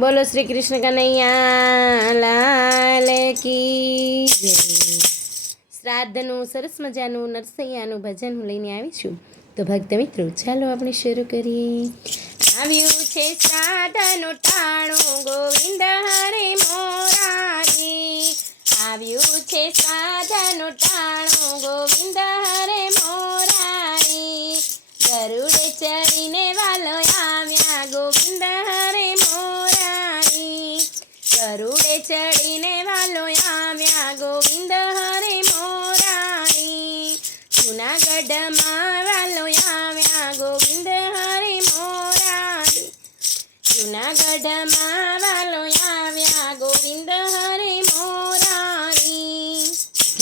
બોલો શ્રી કૃષ્ણ કનૈયા લાલ કી જય. શ્રાદ્ધનું સરસ મજાનું નરસૈયાનું ભજન હું લઈને આવી છું. તો ભક્ત મિત્રો ચાલો આપણે શરૂ કરીએ. આવ્યું છે શ્રાદ્ધનું ટાણું ગોવિંદ હરે મોરારી. આવ્યું છે શ્રાદ્ધનું ટાણું ગોવિંદ હરે મોરારી. ગરુડે ચડીને વાલો આવ્યા ગોવિંદ હરે મોરારી. ગરુડે ચડીને વાલો આવ્યા ગોવિંદ હરે મોરારી. જૂનાગઢમાં વાલો આવ્યા ગોવિંદ હરે મોરારી. જૂનાગઢમાં વાલો આવ્યા ગોવિંદ હરે મોરારી.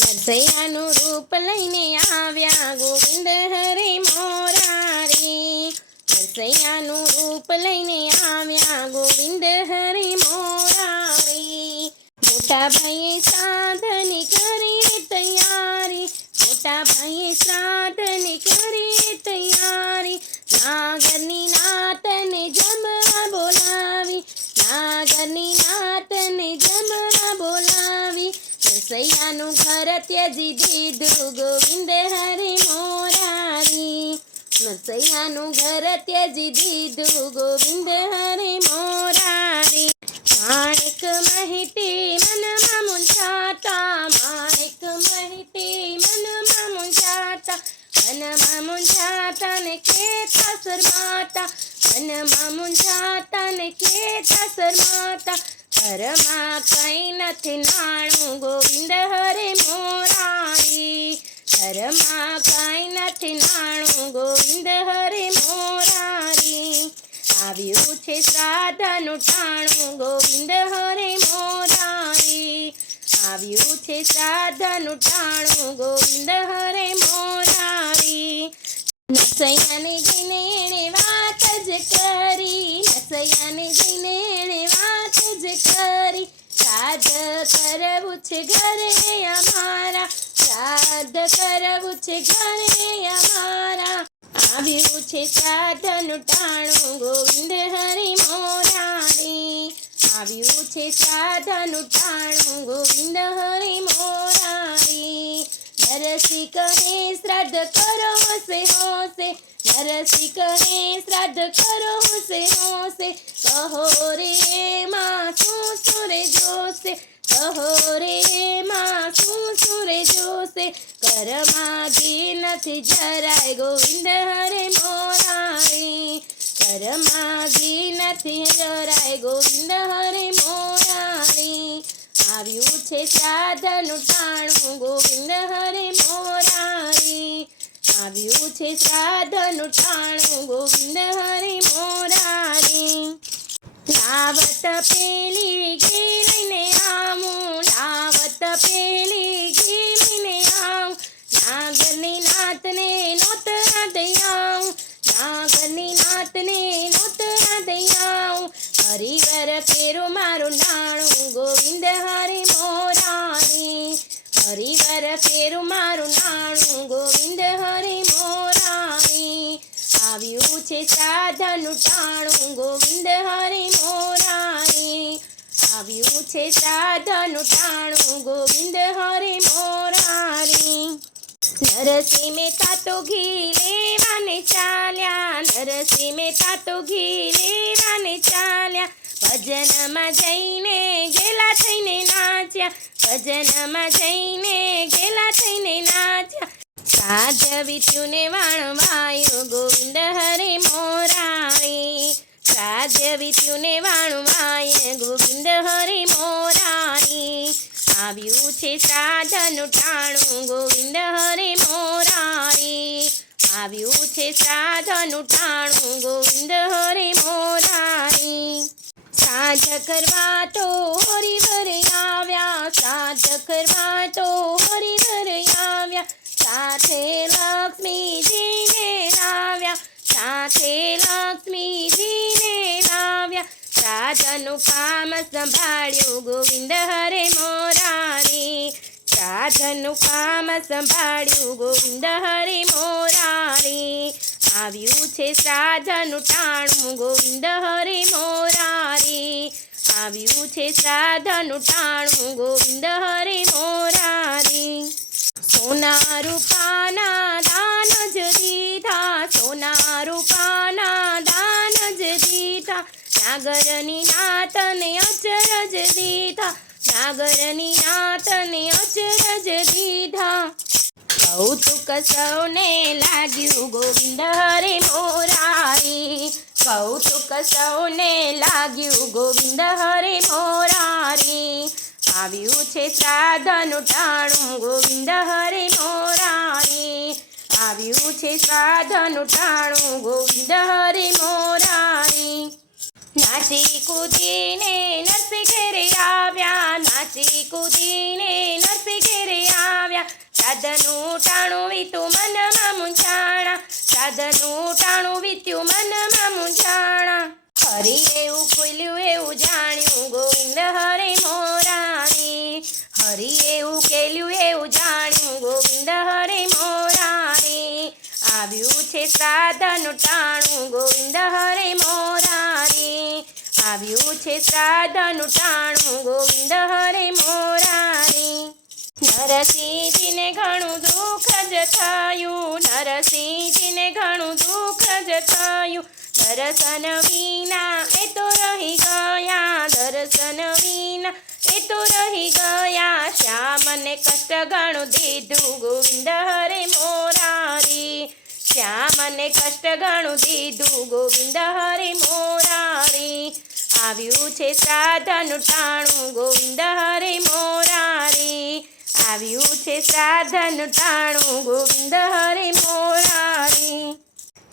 નરસૈયાનું રૂપ લઈને આવ્યા ગોવિંદ હરે મોરારી. નરસૈયાનું રૂપ લઈને આવ્યા ગોવિંદ હરે મોરારી. મોટા ભાઈએ શ્રાદ્ધની કરી તૈયારી. મોટા ભાઈએ શ્રાદ્ધની કરી તૈયારી. નાગરની નાતને જમવા બોલાવી. નાગરની નાતને જમવા બોલાવી. નરસૈયાનું ઘર ત્યજી દીધું ગોવિંદ હરે મોરારી. નરસૈયાનું ઘર ત્યજી દીધું ગોવિંદ હરે મોરારી. માણેક મહેતી મનમાં મૂંઝાતા. માણેક મહેતી મનમાં મૂંઝાતા. મનમાં મૂંઝાતા ને કેતા શરમાતા. મનમાં મૂંઝાતા ને કેતા શરમાતા. ઘરમાં કઈ નથી નાણું ગોવિંદ હરે મોરારી. ઘરમાં કઈ નથી નાણું ગોવિંદ હરે મોરારી. આવ્યું છે શ્રાદ્ધનું ટાણું ગોવિંદ હરે મોરારી. આવ્યું છે શ્રાદ્ધનું ટાણું ગોવિંદ હરે મોરારી. નરસૈયાને જઈને એણે વાત જ કરી. નરસૈયાને જઈને એણે વાત જ કરી. શ્રાદ્ધ કરવું છે ઘરે અમારા. શ્રાદ્ધ કરવું છે ઘરે અમારા. આવ્યું છે શ્રાદ્ધનું ટાણું ગોવિંદ હરે મોરારી. આવ્યું છે શ્રાદ્ધનું ટાણું ગોવિંદ હરે મોરારી. નરસિંહ કહે શ્રાદ્ધ કરો હોશે હોશે. નરસિંહ કહે શ્રાદ્ધ કરો હોશે હોશે. કહો રે માં શું સુરે જોશે. કહો રે માં શું સુરે જોશે. ઘરમાં ઘી નથી જરાય ગોવિંદ હરે મોરારી. ઘરમાં ઘી નથી જરાય ગોવિંદ હરે મોરારી. આવ્યું છે શ્રાદ્ધનું ટાણું ગોવિંદ હરે મોરારી. આવ્યું છે શ્રાદ્ધનું ટાણું ગોવિંદ હરે મોરારી. લાવત પેલી ઘી લઈને આવું. લાવત પેલી ઘી લઈને આવું. નાગરની નાતને નોતરા દઈ આવું. નાગરની નાતને નોતરા દઈ આવું. હરિવર ફેરો મારું નાણું ગોવિંદ હરે મોરારી. હરિવર ફેરો મારું નાણું ગોવિંદ હરે મોરારી. આવ્યું છે શ્રાદ્ધનું ટાણું ગોવિંદ હરે મોરારી. આવ્યું છે શ્રાદ્ધનું ટાણું ગોવિંદ હરે મોરારી. નરસિંહ મહેતા તો ઘી લેવાને ચાલ્યા. નરસિંહ મહેતા તો ઘી લેવાને ચાલ્યા. ભજનમાં જઈને ગેલા થઈને નાચ્યા. ભજનમાં જઈને ગેલા થઈને નાચ્યા. શ્રાદ્ધ વીત્યું ને વાણવાયું ગોવિંદ હરે મોરારી. શ્રાદ્ધ વીત્યું ને વાણવાય ગોવિંદ હરે મોરારી. આવ્યું છે શ્રાદ્ધનું ટાણું ગોવિંદ હરે મોરારી. આવ્યું છે શ્રાદ્ધનું ટાણું ગોવિંદ હરે મોરારી. શ્રાદ્ધ કરવા તો હરિવર આવ્યા. શ્રાદ્ધ કરવા તો હરિવર આવ્યા. સાથે લક્ષ્મીજીને લાવ્યા. સાથે લક્ષ્મીજીને લાવ્યા. શ્રાદ્ધનું કામ સંભાળ્યું ગોવિંદ હરે મોરારી. શ્રાદ્ધનું કામ સંભાળ્યું ગોવિંદ હરે મોરારી. આવ્યું છે શ્રાદ્ધનું ટાણું ગોવિંદ હરે મોરારી આવ્યું છે શ્રાદ્ધનું ટાણું ગોવિંદ હરે મોરારી સોના રૂપાના દાન જ દીધા સોના રૂપાના દાન જ દીધા નાગરની નાતને અચરજ દીધા નાગરની નાતને અચરજ દીધા કૌતુક સૌને લાગ્યું ગોવિંદ હરે મોરારી કૌતુક સૌને લાગ્યું ગોવિંદ હરે મોરારી આવ્યું છે શ્રાદ્ધનું ટાણું ગોવિંદ હરે મોરારી આવ્યું છે શ્રાદ્ધનું ટાણું ગોવિંદ હરે મોરારી નાચી કૂદીને નરસિંહ ઘેરે આવ્યા નાચી કૂદીને નરસિંહ ઘેરે આવ્યા શ્રાદ્ધનું ટાણું વીતું મનમાં મૂંઝાણા શ્રાદ્ધનું ટાણું વીત્યું મનમાં મૂંઝાણા હરી એવું ખુલ્યું એવું જાણ્યું ગોવિંદ હરે મોરારી હરી એવું કેલ્યું એવું જાણ્યું ગોવિંદ હરે મોરારી આવ્યું છે શ્રાદ્ધનું ટાણું ગોવિંદ હરે મોરારી આવ્યું છે શ્રાદ્ધનું ટાણું ગોવિંદ હરે મોરારી નરસિંહજીને ઘણું દુઃખ જ થયું નરસિંહજીને ઘણું દુઃખ જ થયું દર્શન વિના એ તો રહી ગયા દર્શન વિના એ તો રહી ગયા શ્યામને કષ્ટ ઘણું દીધું ગોવિંદ હરે મોરારી શ્યામને કષ્ટ ઘણું દીધું ગોવિંદ હરે મોરારી આવ્યું છે શ્રાદ્ધનું ટાણું ગોવિંદ હરે મોરારી આવ્યું છે શ્રાદ્ધનું ટાણું ગોવિંદ હરે મોરારી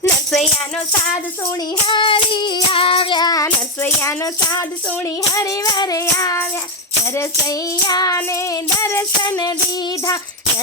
નરસૈયાનો સાદ સુણી હરી આવ્યા નરસૈયાનો સાદ સુણી હરિવારે આવ્યા નરસૈયાને દર્શન દીધા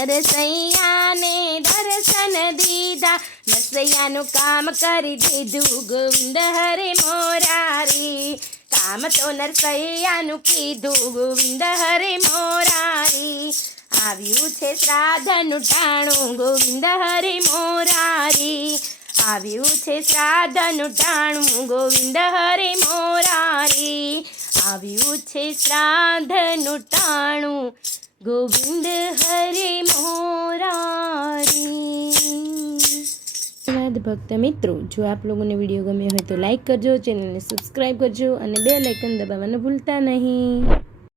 નરસૈયાને દર્શન દીધા નરસૈયાનું કામ કરી દીધું ગોવિંદ હરે મોરારી કામ તો નરસૈયાનું કીધું ગોવિંદ હરે મોરારી આવ્યું છે શ્રાદ્ધનું ટાણું ગોવિંદ હરે મોરારી આવ્યું છે શ્રાદ્ધનું ટાણું ગોવિંદ હરે મોરારી આવ્યું છે શ્રાદ્ધનું ટાણું ગોવિંદ હરે મોરારી. ધન્યવાદ ભક્ત મિત્રો, જો આપ લોકોને વિડીયો ગમ્યો હોય તો લાઈક કરજો, ચેનલને સબસ્ક્રાઈબ કરજો અને બેલ આઇકન દબાવવાનું ભૂલતા નહીં.